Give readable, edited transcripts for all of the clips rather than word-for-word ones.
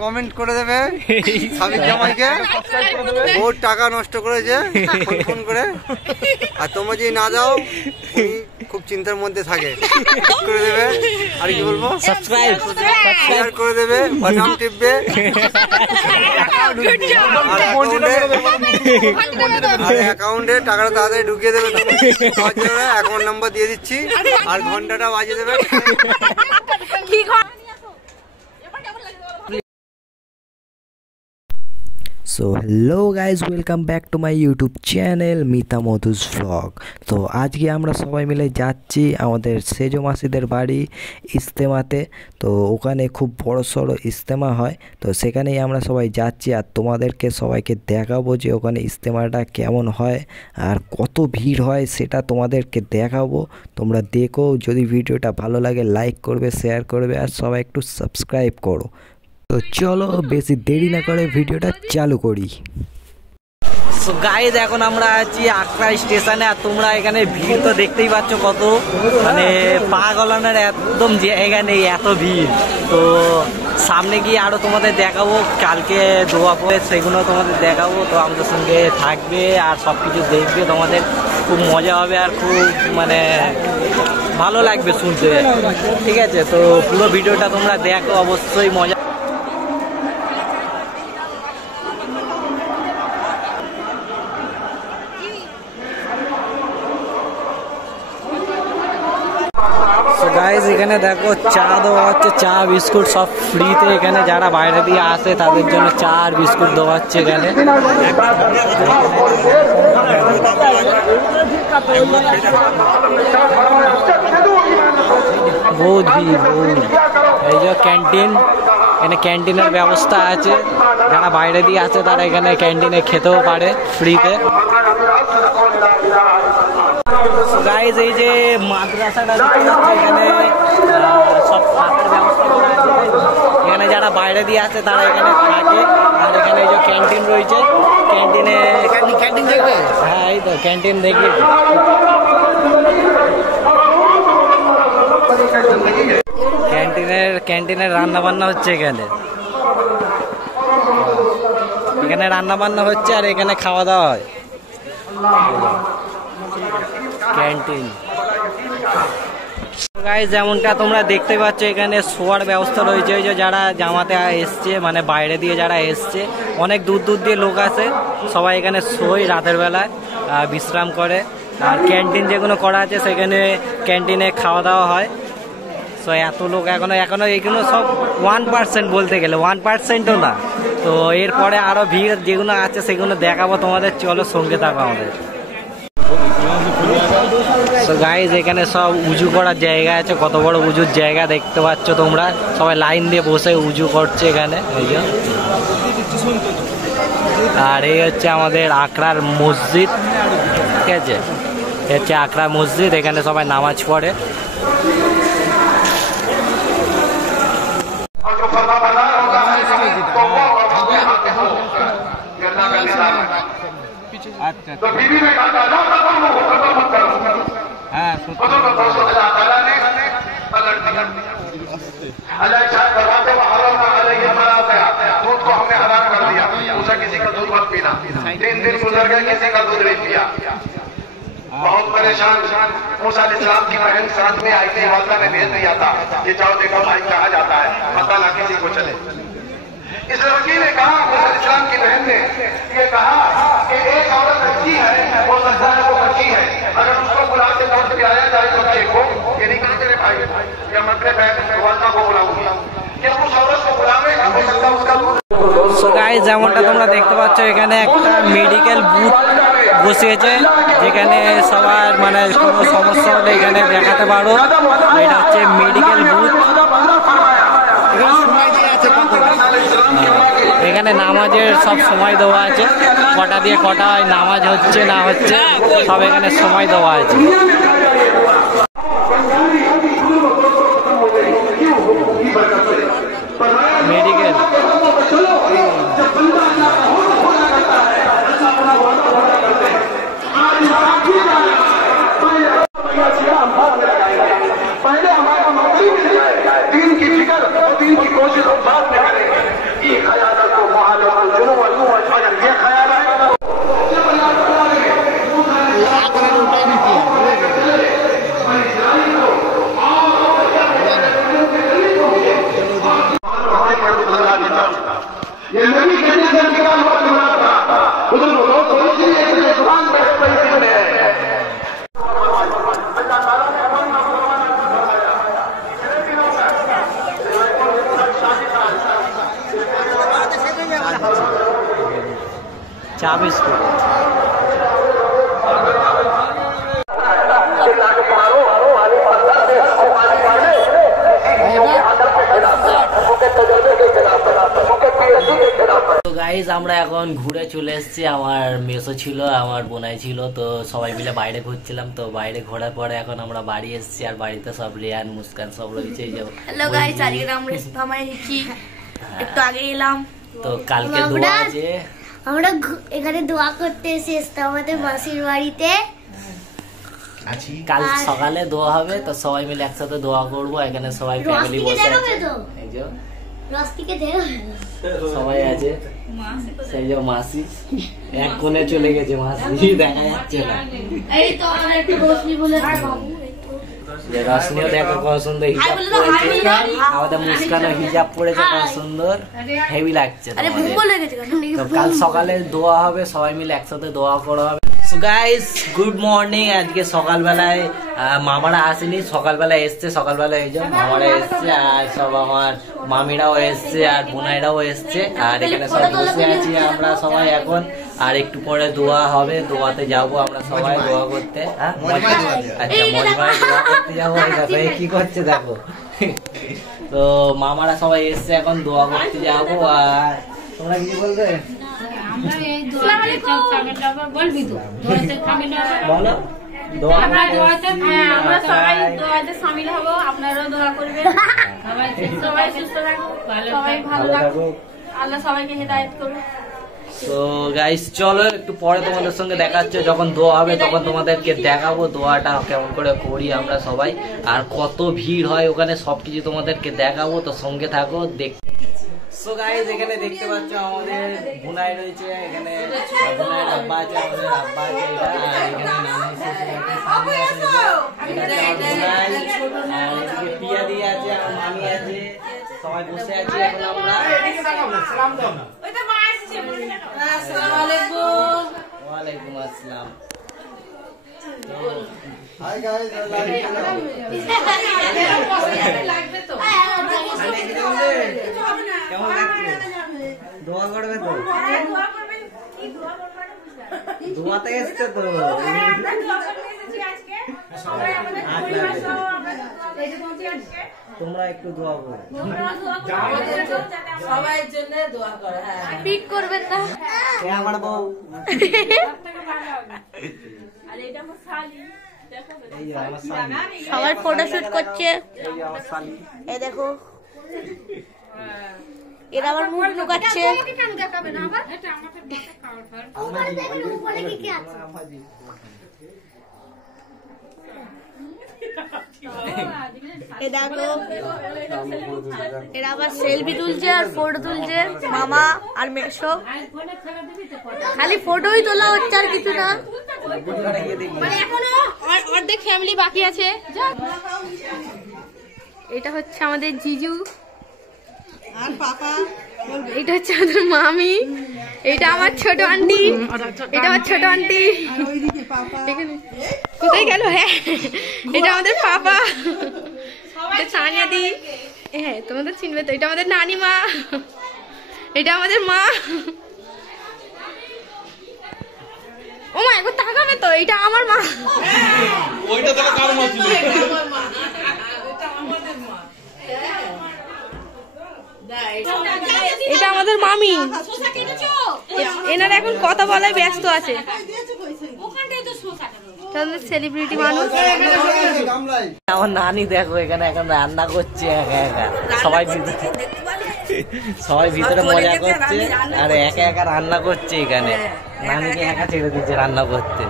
Comment করে দেবে সাবিক জামাইকে, বহুত টাকা নষ্ট করেছে ফোন করে। আর তোমরা যদি না দাও খুব চিন্তার মধ্যে থাকে, করে দেবে। আর কি বলবো, শেয়ার করে দেবে, বাটন টিপবে, অ্যাকাউন্টে টাকাটা তাড়াতাড়ি ঢুকিয়ে দেবে। অ্যাকাউন্ট নাম্বার দিয়ে দিচ্ছি, আর ঘন্টাটা বাজিয়ে দেবে। So hello guys, welcome back to my YouTube channel Mita Madhu's vlog. তো আজকে আমরা সবাই মিলে যাচ্ছি আমাদের সেজো মাসিদের বাড়ি ইজতেমাতে। তো ওখানে খুব বড় সড়ো ইজতেমা হয়, তো সেখানেই আমরা সবাই যাচ্ছি। আর তোমাদেরকে সবাইকে দেখাবো যে ওখানে ইজতেমাটা কেমন হয় আর কত ভিড় হয় সেটা তোমাদেরকে দেখাবো। তোমরা দেখো, যদি ভিডিওটা ভালো লাগে লাইক করবে, শেয়ার করবে, আর সবাই একটু সাবস্ক্রাইব করো। তো চলো বেশি দেরি না করে ভিডিওটা চালু করি। সো গাইজ, এখন আমরা আছি আকরা স্টেশনে। আর তোমরা এখানে ভিড় তো দেখতেই পাচ্ছ কত, মানে পা গলানোর একদম জায়গা নেই, এত ভিড়। তো সামনে গিয়ে আরও তোমাদের দেখাবো, কালকে দোয়া পড়ে সেগুলো তোমাদের দেখাবো। তো আমাদের সঙ্গে থাকবে আর সব কিছু দেখবে, তোমাদের খুব মজা হবে আর খুব মানে ভালো লাগবে শুনতে, ঠিক আছে? তো পুরো ভিডিওটা তোমরা দেখো, অবশ্যই মজা। গাইজ, এখানে দেখো চা দেওয়া হচ্ছে, চা বিস্কুট সব ফ্রিতে। এখানে যারা বাইরে দিয়ে আসে তাদের জন্য চা আর বিস্কুট দেওয়া হচ্ছে এখানে। বহুত ভিড়, বহুত। এই যে ক্যান্টিন, এখানে ক্যান্টিনের ব্যবস্থা আছে। যারা বাইরে দিয়ে আসে তারা এখানে ক্যান্টিনে খেতেও পারে ফ্রিতে। গাইজ, এই যে মাদ্রাসাটা এখানে সব থাকার ব্যবস্থা করা আছে। এখানে যারা বাইরে দিয়ে আসে তারা এখানে থাকে। আর এখানে এই যে ক্যান্টিন রয়েছে, ক্যান্টিনে ক্যান্টিন দেখবে। হ্যাঁ, এই তো ক্যান্টিন দেখবে। ক্যান্টিনের রান্না বান্না হচ্ছে এখানে। এখানে রান্না বান্না হচ্ছে আর এখানে খাওয়া দাওয়া হয়। ক্যান্টিন গাইজ, যেমনটা তোমরা দেখতে পাচ্ছ এখানে শোয়ার ব্যবস্থা রয়েছে। ওই যে যারা জামাতে এসছে, মানে বাইরে দিয়ে যারা এসছে, অনেক দূর দূর দিয়ে লোক আসে, সবাই এখানে শোয় রাতের বেলায়, বিশ্রাম করে। আর ক্যান্টিন যেগুলো করা আছে সেখানে ক্যান্টিনে খাওয়া দাওয়া হয়। সো এত লোক এখনো এগুলো সব 1% বলতে গেলে, 1%ও না। তো এরপরে আরো ভিড় যেগুলো আছে সেগুলো দেখাবো তোমাদের, চলো সঙ্গে থাকো আমাদের। তো গাইজ, এখানে সব উজু করার জায়গা আছে, কত বড় উজুর জায়গা দেখতে পাচ্ছ তোমরা। সবাই লাইন দিয়ে বসে উজু করছে এখানে। আর এই হচ্ছে আমাদের আকরার মসজিদ, ঠিক আছে? এই হচ্ছে আকরা মসজিদ, এখানে সবাই নামাজ পড়ে। আচ্ছা, হ্যাঁ, बहुत परेशान मूसा अलैहिस्सलाम की बहन साथ में आई थी, अल्लाह ने भेज दिया था कि जाओ देखो भाई कहा जाता है, पता ना किसी को चले। इस लड़की ने कहा, मूसा अलैहिस्सलाम की बहन ने ये कहा कि एक औरत अच्छी है, वो सच्चा है, वो अच्छी है, अगर उसको बुला के लौट के आया जाए बच्चे को, ये नहीं कहा तेरे भाई या मतलब वालदा को बुलाऊंगी, कि उस औरत को बुलावेगा हो सकता उसका। সো গাইজ, যেমনটা তোমরা দেখতে পাচ্ছ এখানে একটা মেডিকেল বুথ বসিয়েছে, যেখানে সবার মানে কোনো সমস্যা হলে এখানে দেখাতে পারো। এটা হচ্ছে মেডিকেল বুথ। এখানে নামাজের সব সময় দেওয়া আছে, কটা দিয়ে কটা হয় নামাজ হচ্ছে না হচ্ছে সব এখানে সময় দেওয়া আছে। Medical biscuit. তো গাইজ আমরা এখন ঘুরে চলে এসেছি। আমার মেসো ছিল, আমার বোনাই ছিল, তো সবাই মিলে বাইরে ঘুরছিলাম। তো বাইরে ঘোরার পরে এখন আমরা বাড়ি এসেছি, আর বাড়িতে সব রিয়ান মুস্কান সব রয়েছে। হ্যালো গাইস, আজকে আমরা ইস্তেমায় এসেছি, একটু আগে এলাম। তো কালকে দোয়া আছে, আমরা এখানে দোয়া করতে এসেছি ইস্তেমাতে মাসির বাড়িতে। কাল সকালে দোয়া হবে, তো সবাই মিলে একসাথে দোয়া করবো। এখানে সবাই ফ্যামিলি বসে আছে, এই যে সবাই আছে। সেই যে মাসি এক কোণে চলে গেছে, মাসি দেখা যাচ্ছে না। রশনিও দেখো কত সুন্দর হিজাব পরেছে, আমাদের মুস্কানও হিজাব পরেছে, কত সুন্দর, হেভি লাগছে। তো কাল সকালে দোয়া হবে, সবাই মিলে একসাথে দোয়া করা হবে। So guys, good morning. আজকে সকালবেলায় মামারা আসেনি, সকালবেলায় এসছে। সকালবেলায় এই যে মামারা এসছে, আর সব আমার মামিরাও এসছে, আর বোনাইরাও এসছে। আর এখানে সব বসে আছি আমরা সবাই এখন। আর একটু পরে দোয়া হবে, দোয়াতে যাবো আমরা সবাই দোয়া করতে। আচ্ছা, মজমায় দোয়া করতে যাবো। দেখো কি করছে দেখো। তো মামারা সবাই এসছে, এখন দোয়া করতে যাবো। আর তোমরা কি বলবে? আমরা সবাই দোয়াতে শামিল হব, আপনারাও দোয়া করবেন। সবাই সুস্থ থাকুক, সবাই ভালো থাকুক, আল্লাহ সবাইকে হেদায়েত করুক। তো গাইস চলো, একটু পরে তোমাদের সঙ্গে দেখা হচ্ছে। যখন দোয়া হবে তখন তোমাদেরকে দেখাবো দোয়াটা কেমন করে করি আমরা সবাই, আর কত ভিড় হয় ওখানে, সবকিছু তোমাদেরকে দেখাবো। তো সঙ্গে থাকো, দেখ। সো গাইস, এখানে দেখতে পাচ্ছ আমাদের বোনাই রয়েছে, এখানে বোনাইয়ের আব্বা আছে, আমাদের আব্বা আছে, এটা। আর এখানে নানি শ্বশুর আছে, স্বামী আছে, এটা বোনাই। আর এদিকে পিয়া দি আছে, আর মামি আছে, সবাই বসে আছি এখন আমরা। ওয়ালাইকুম আসসালাম। হাই গাইস, কেমন লাগছে? দোয়া করবে তো? দোয়াতে এসছে তো। তোমরা একটু দোয়া করো, সবাই জন্য দোয়া করে। হ্যাঁ, ঠিক করবেন না। আমার বউ। আর এটা আমার শালি, দেখো এই যে আমার স্বামী, সবাই ফটোশুট করছে, এই যে আমার স্বামী। এই দেখো এরা আবার মুখ লুকাচ্ছে। কেন দেখাবে না আবার? এটা আমাকে আমাজি। এই দেখো এরা আবার সেলফি তুলছে আর ফটো তুলছে, মামা আর মেশো। খালি ফটোই তোলা হচ্ছে, আর কিছু না। মানে এখনো অর্ধেক ফ্যামিলি বাকি আছে। এটা হচ্ছে আমাদের জিজু আর পাপা, এটা হচ্ছে আমাদের মামি, এটা আমার ছোট আন্টি, এটা আমার ছোট আন্টি। এখানে কোথায় গেল? হ্যাঁ, এটা আমাদের পাপা, সানিয়া দি। হ্যাঁ, তোমাদের চিনবে তো। এটা আমাদের নানিমা, এটা আমাদের মা। ও মা, একবার তাকাবে তো, এটা আমার মা। ওইটা তো কার মা ছিল? আমার মা। এটা আমাদের মা। এটা আমাদের মামি। এনারা এখন কথা বলায় ব্যস্ত আছে, সেলিব্রিটি মানুষ। আমার নানি দেখো এখানে এখন রান্না করছে একা একা, সবাই ভিতরে মজা করছে, আর একা একা রান্না করছে এখানে। নানিকে একা ছেড়ে দিচ্ছে রান্না করতে।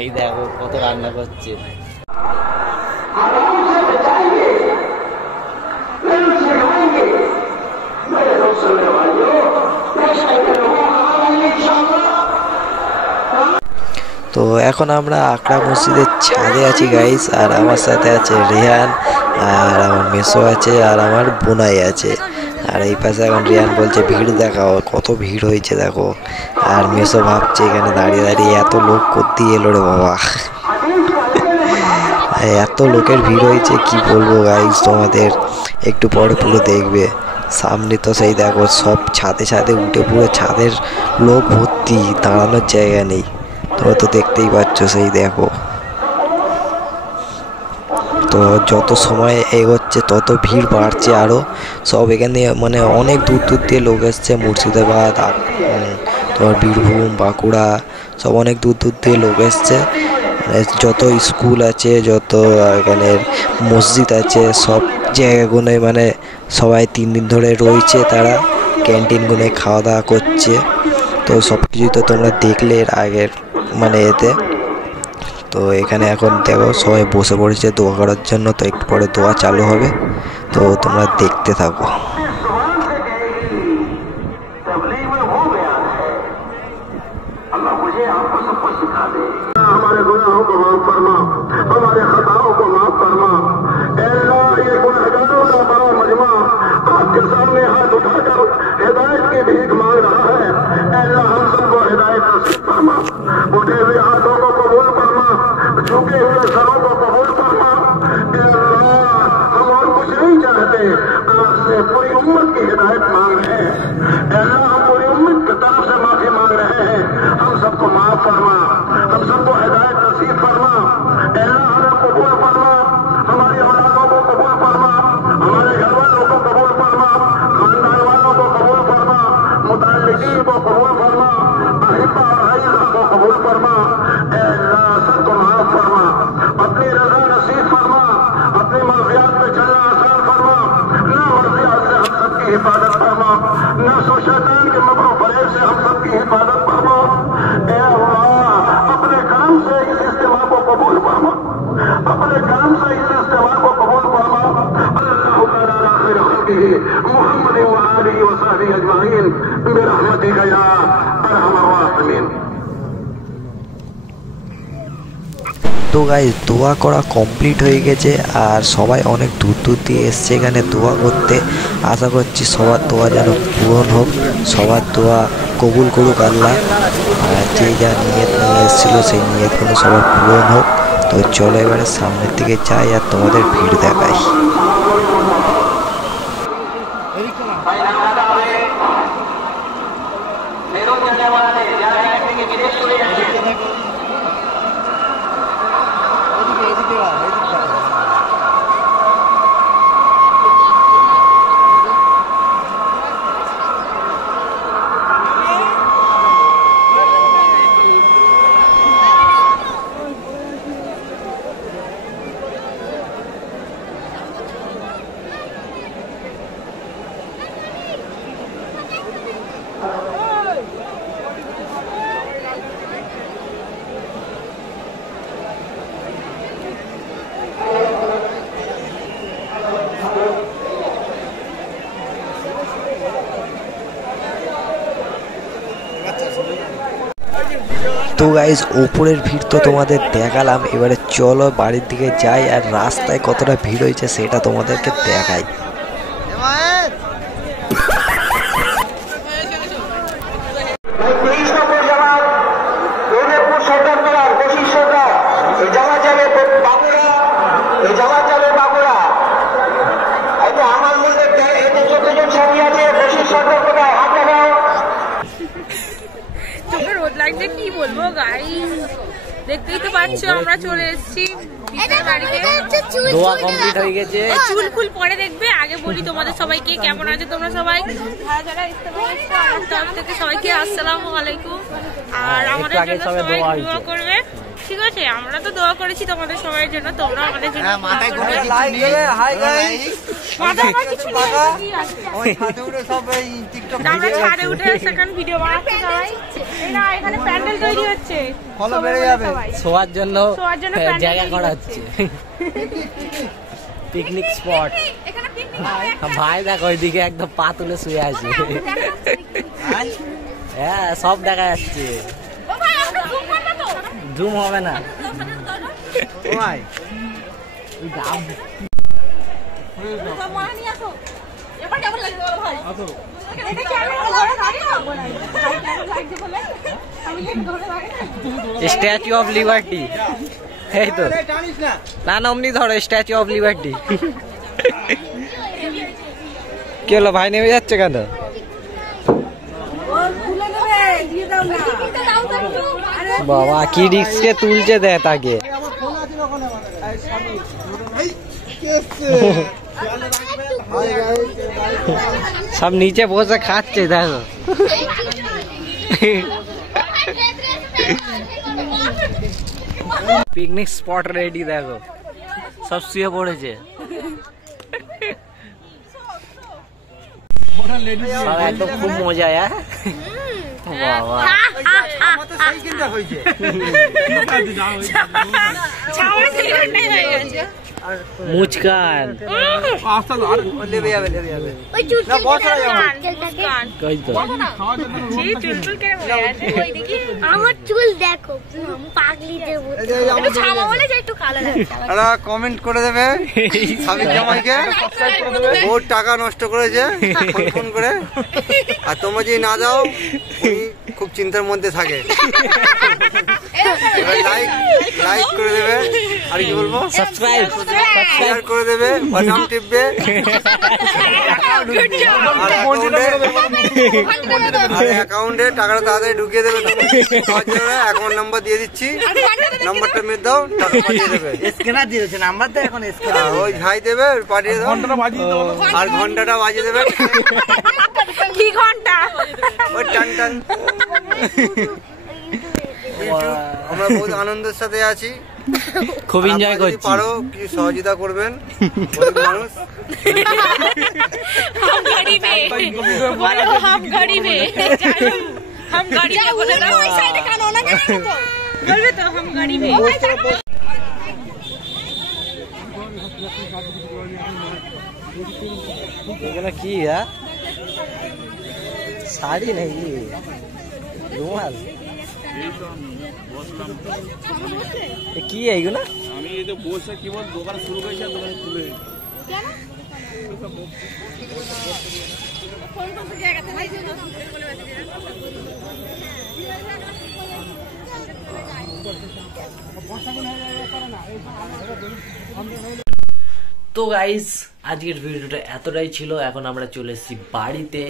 এই দেখো কত রান্না করছে। তো এখন আমরা আকরা মসজিদের ছাদে আছি গাইস, আর আমার সাথে আছে রেহান, আর আমার মেসো আছে, আর আমার বোনাই আছে। আর এই পাশে এখন রেহান বলছে ভিড় দেখাও, কত ভিড় হয়েছে দেখো। আর মেসো ভাবছে এখানে দাঁড়িয়ে দাঁড়িয়ে এত লোক করতে এলো রে বাবা। এত লোকের ভিড় হয়েছে কি বলবো গাইস, তোমাদের একটু পরে পুরো দেখবে। সামনে তো সেই দেখো সব ছাদে ছাদে উঠে পুরো ছাদের লোক ভর্তি, দাঁড়ানোর জায়গা নেই। তোমরা তো দেখতেই পাচ্ছ, সেই দেখো। তো যত সময় এগোচ্ছে তত ভিড় বাড়ছে আরও। সব এখানে মানে অনেক দূর দূর দিয়ে লোক এসছে, মুর্শিদাবাদ, তোমার বীরভূম, বাঁকুড়া, সব অনেক দূর দূর দিয়ে লোক এসছে। যত স্কুল আছে, যত এখানে মসজিদ আছে, সব জায়গাগুলোয় মানে সবাই 3 দিন ধরে রয়েছে, তারা ক্যান্টিনগুলোয় খাওয়া দাওয়া করছে। তো সব কিছুই তো তোমরা দেখলে এর আগের মানে এতে। তো এখানে এখন দেখো সবাই বসে পড়েছে দোয়া করার জন্য। তো একটু পরে দোয়া চালু হবে, তো তোমরা দেখতে থাকো। हमारे गुनाहों को माफ फरमा, हमारे खताओं को माफ फरमा। अल्लाह ये गुनहगारों का बड़ा मजमा आपके सामने हाथ उठाकर हिदायत की भीख मांग रहा है। अल्लाह हम सबको हिदायत नसीब फरमा, उठे हुए हाथों को कबूल फरमा, झुके हुए सरों को कबूल फरमा। अल्लाह हम और कुछ नहीं चाहते, आपसे पूरी उम्मत की हिदायत मांग रहे हैं। अल्लाह हम पूरी उम्मत की तरफ से माफी मांग रहे हैं, हम सबको माफ फरमा, हम सबको हिदायत नसीब फरमा। अल्लाह हमें कबूल फरमा, हमारी औलादों को कबूल फरमा, हमारे घर वालों को कबूल फरमा, खानदान वालों को कबूल फरमा, मुताल्लिकीन को कबूल फरमा, अहिब्बा और अईज़ा को कबूल फरमा। अल्लाह सबको माफ फरमा, अपनी रज़ा नसीब फरमा, अपनी मर्ज़ियात पे चलना आसान फरमा, ना मर्ज़ियात से हम सबकी हिफाजत फरमा, ना शैतान के मकरो फरेब से हम सबकी हिफाजत फरमा। ए अल्लाह अपने करम से इस इज्तिमा को कबूल फरमा, अपने करम से इस इज्तिमा को कबूल फरमा। अल्लाहु तआला अला खैर खल्क़िही मुहम्मद व आलिही व सहबिही अजमाइन बिरहमतिका या अरहमर राहिमीन। তো গাইস দোয়া করা কমপ্লিট হয়ে গেছে, আর সবাই অনেক দূর দূর দিয়ে এসছে এখানে দোয়া করতে। আশা করছি সবার দোয়া যেন পূরণ হোক, সবার দোয়া কবুল করুক আল্লাহ। আর যে যা নিয়ত নিয়ে এসেছিলো সেই নিয়তগুলো সবার পূরণ হোক। তো চলো এবারে সামনের দিকে যাই আর তোমাদের ভিড় দেখাই। তো গাইজ ওপরের ভিড় তো তোমাদের দেখালাম, এবারে চলো বাড়ির দিকে যাই আর রাস্তায় কতটা ভিড় হয়েছে সেটা তোমাদেরকে দেখাই। কি বলবো গাইস, দেখতেই তো পাচ্ছ আমরা চলে এসেছি দোয়া কমপ্লিট হয়ে গেছে। চুল ফুল পরে দেখবে, আগে বলি তোমাদের সবাইকে কেমন আছে তোমরা সবাই, যারা যারা ইস্তেমা এসেছো আমার তরফ থেকে সবাইকে আসসালামু আলাইকুম। আর আমাদের জন্য সবাই দোয়া করবে, ঠিক আছে? আমরা তো দোয়া করেছি তোমাদের সবার জন্য, তোমরা আমাদের জন্য মাথায় করে লাইক করে হাই গাইস। মাথায় কিছু লাগা ওই ছাদে উঠে সব এই টিকটক আমরা ছাদে উঠে সেকেন্ড ভিডিও বানাচ্ছি সবাই। এরা এখানে প্যান্ডেল তৈরি হচ্ছে, ফলো বেড়ে যাবে, শোয়ার জন্য জায়গা করা হচ্ছে, পিকনিক স্পট। এখানে পিকনিক ভাই দেখো ওইদিকে একদম পা তুলে শুয়ে আছে। হ্যাঁ সব দেখা যাচ্ছে। ও ভাই আমরা জুম করব তো? জুম হবে না ও ভাই স্ট্যাচু অফ লিবার্টি, এই তো না না অমনি ধরো স্ট্যাচু অফ লিবার্টি। কি হলো ভাই নেমে যাচ্ছে কেন? বাবা কি রিস্কে তুলছে দেখ তাকে। সব নিচে বসে খাচ্ছে দেখো। পিকনিক স্পট রেডি দেখো, সব শুয়ে পড়েছে। তো খুব মজা বাবা মুচকান আমার চুল দেখো পাগলিদের কমেন্ট করে দেবে সাবিক জামাইকে, ওর টাকা নষ্ট করেছে ফোন করে। আর তোমরা যদি না দাও উনি খুব চিন্তার মধ্যে থাকে। লাইক করে দেবে, আর কি বলবো, সাবস্ক্রাইব করে দেবে, বাটন টিপবে, আর অ্যাকাউন্টে টাকাটা তাড়াতাড়ি ঢুকিয়ে দেবে। অ্যাকাউন্ট নাম্বার দিয়ে দিচ্ছি, নাম্বারটা মেরে দাও, টাকা পাঠিয়ে দেবে। স্ক্যানার দিয়েছে, নাম্বারটা এখন স্ক্যানার ওই ভাই দেবে, পাঠিয়ে দাও। আর ঘন্টাটা বাজিয়ে দেবে। কি ঘন্টা? ওই টান টান। আমরা বহুত আনন্দের সাথে আছি, খুব এনজয় করছি। পারো কি সহযোগিতা করবেন মানুষ। এগুলো কি শাড়ি নাকি রুমাল? কি এইগুলো? আমি এই যে বসে কি বল দোকান শুরু করেছি, দোকানে খুলে তো গাইস আজকের ভিডিওটা এতটাই ছিল। এখন আমরা চলে এসেছি বাড়িতে।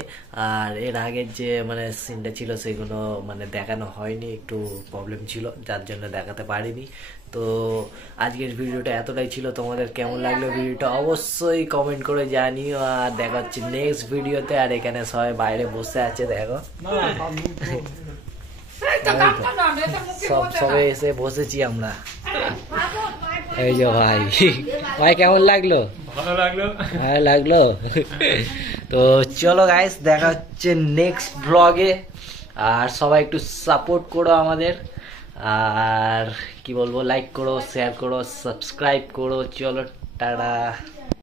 আর এর আগের যে মানে সিনটা ছিল সেগুলো মানে দেখানো হয়নি, একটু প্রবলেম ছিল যার জন্য দেখাতে পারিনি। তো আজকের ভিডিওটা এতটাই ছিল। তোমাদের কেমন লাগলো ভিডিওটা অবশ্যই কমেন্ট করে জানিও। আর দেখা হচ্ছে নেক্সট ভিডিওতে। আর এখানে সবাই বাইরে বসে আছে দেখো, সবাই এসে বসেছি আমরা। এই যে ভাই, ভাই কেমন লাগলো? ভালো লাগলো, ভালো লাগলো। তো চলো গাইস, দেখা হচ্ছে নেক্সট ব্লগে। আর সবাই একটু সাপোর্ট করো আমাদের। আর কি বলবো, লাইক করো, শেয়ার করো, সাবস্ক্রাইব করো। চলো টাটা।